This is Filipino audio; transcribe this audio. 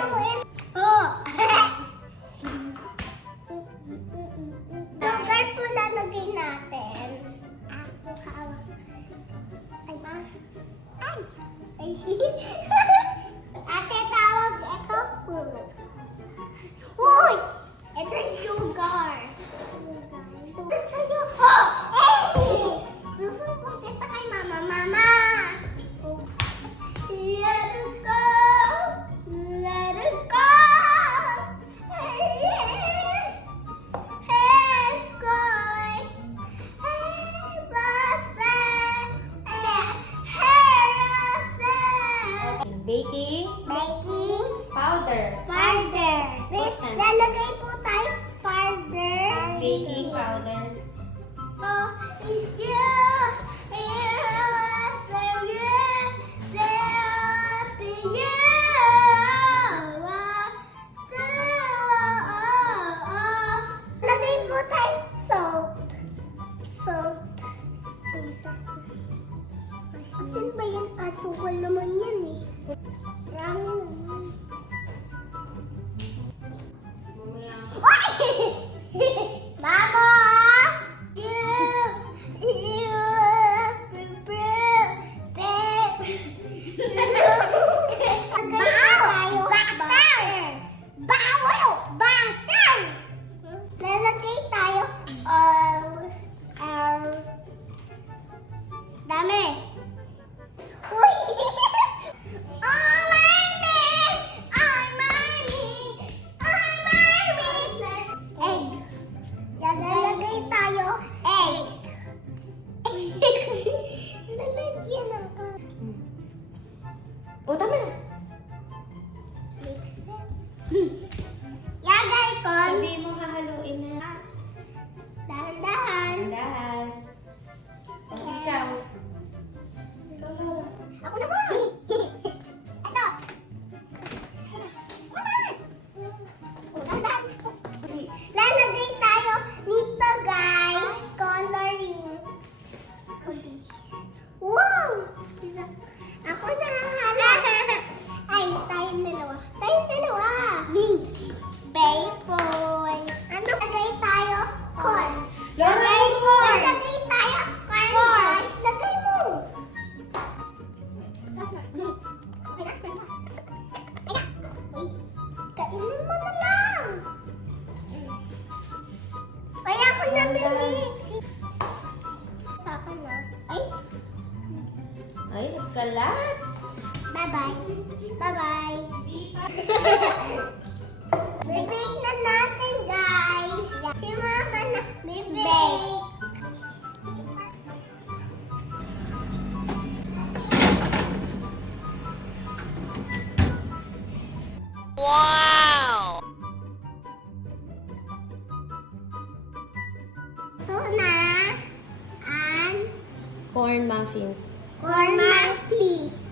haluin. Oh. Sugar po lalagay natin. Ay, ma. Ay. Ay. Ate, tawag ito po. Uy! Ito yung sugar. Ito sa'yo. Oh! Hey! Susumbong kita kay mama. Mama! Let it go! Let it go! Hey, Sky! Hey, Buster! Hey, Russell! Baking powder. Powder. Wait, lalagay po tayo powder. Baking powder. Oh, it's you. Lagay po tayo salt. Salt. Asin ba yan? Asukal naman yan eh. Rami naman. Mama! Lalagay tayo dami. Uy! Oh, mommy! Oh, mommy! Oh, mommy! Egg. Lalagay tayo egg. Lalagyan ako. O, tama na. Mix it. Lagay ko. Sabi mo hahaluin na. Dahan-dahan. Dahan. O, ikaw. Ako na ba? Ito. Dahan-dahan. Lalagay tayo nito, guys. Coloring. Wow! Ako na hahala. Ay, tayong dalawa. Tayong dalawa. Baboy. Ano? Lagay tayo corn. Lagay mo. Lagay tayo corn. Guys, lagay mo. Kainin mo na lang. Kaya ako na bimix. Sa akin na. Ay. Ay, nagkalat. Bye-bye. Bye-bye. Bibake na natin, guys. Si Mama na bibake. Wow! Ito na ang Corn muffins. corn muffins.